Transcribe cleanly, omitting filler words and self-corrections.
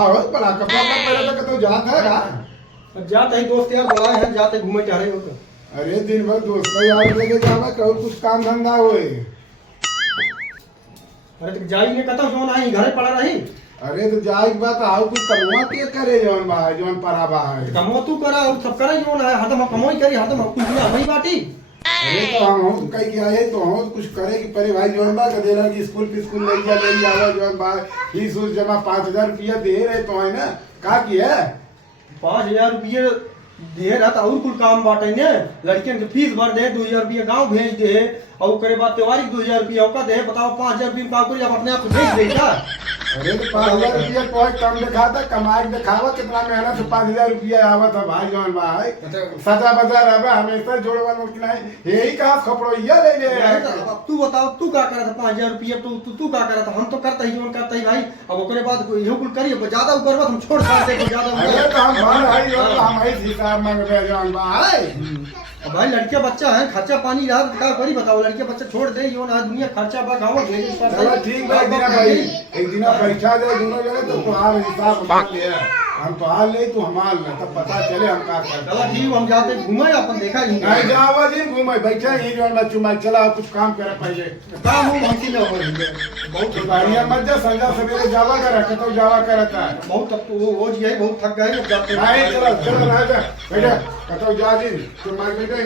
आओ बड़ा कपड़ा पहले तो कतो जात है का। जाते ही दोस्त यार बुलाए हैं, जाते घूमे जा रहे हो तो। अरे दिन भर दोस्त यार लेके जावा कहो कुछ काम धंधा होए। अरे तो जाई ने कतो जोन आई घरे पड़ा रही। अरे तो जाए की बात आओ कुछ कमुआ के करे जौन बा जौन परा बा है। कमो तू करा और सब करे जोन है, हदम कमोई करी हदम कुछ ना नहीं बाटी। अरे तो हम कहीं क्या है तो हम कुछ करे कि परे भाई जौन बा कदेला की स्कूल ले जा ले आवा जौन बा फीस उस जमा 5000 रुपया दे रहे तो है ना का की है 5000 रुपये दे रहा था और कुल काम बाटे ने। लड़कियन के फीस भर दे, 2000 रुपया गांव भेज दे और करे बाद त्योहारी 2000 रुपया औका दे। बताओ 5000 रुपया का करी अब अपने आप को भेज देगा। अरे तो 5000 रुपया कोई कम दिखाता कमाई दिखावा कितना मेहनत से 5000 रुपया आवा था भाई जौन भाई सजा बजा रहा हमेशा जोड़वा मुश्किल है यही कहा खपड़ोइया ले ले अब तू बताओ तू क्या करा था 5000 रुपया तू क्या करा था। हम तो करते ही जोन करते ही भाई। अब ओकरे बाद यो कुल करिए ज्यादा ऊपर बात हम छोड़ छाड़ दे ज्यादा अरे तो हम भाई भाई और हम ही हिसाब मांगबे जौन भाई। अब भाई लड़के बच्चा है, खर्चा पानी रहा तो क्या करी बताओ। लड़के बच्चा छोड़ दे यो ना दुनिया खर्चा बा गाँव भेजे। चलो ठीक भाई एक दिन परीक्षा दे दोनों जने तो तुम्हारा हिसाब मान लिया हम तो हाल ले तू हमाल में तब पता चले हम का कर। चलो ठीक हम जाते घूमे अपन देखा ही नहीं जावा दिन घूमे बैठा ही जौन बच्चू मैं चला कुछ काम करे पहले काम हम हमसी में हो बहुत बढ़िया मत जा संजा सवेरे जावा कर कतो जावा करता है बहुत तब तो वो जी बहुत थक गए। नहीं चलो चलो राजा बेटा कतो जा दिन तुम मार बेटा